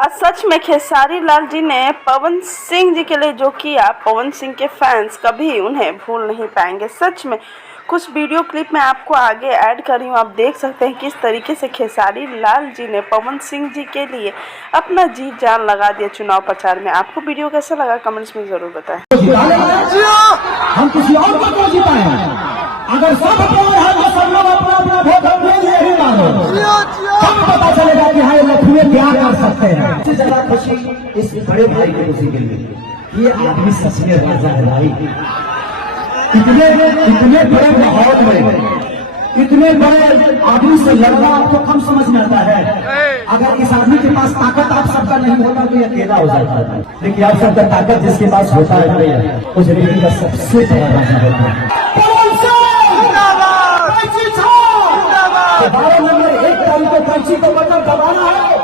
सच में खेसारी लाल जी ने पवन सिंह जी के लिए जो किया, पवन सिंह के फैंस कभी उन्हें भूल नहीं पाएंगे। सच में कुछ वीडियो क्लिप में आपको आगे ऐड कर रही हूँ, आप देख सकते हैं किस तरीके से खेसारी लाल जी ने पवन सिंह जी के लिए अपना जी जान लगा दिया चुनाव प्रचार में। आपको वीडियो कैसा लगा कमेंट्स में जरूर बताएं। हम किसी और को क्यों जिताएं? अगर सब सब लोग अपना अपना वोट यही मानो, तब पता चलेगा कि हाँ लखनऊ क्या कर सकते हैं। सबसे ज्यादा खुशी इस बड़े भाई की खुशी के लिए, ये आदमी सच में राजा है भाई। इतने बड़े माहौल में इतने बड़े आदमी से लड़ना आपको कम समझ में आता है। अगर इस आदमी के पास ताकत आप सबका नहीं होता तो ये अकेला हो जाता है, लेकिन आप सबका ताकत जिसके पास होता है उस जिंदगी का सबसे बड़ा राजा होता है। 12 नंबर 1 तारीख को पर्ची को बटन दबाना है।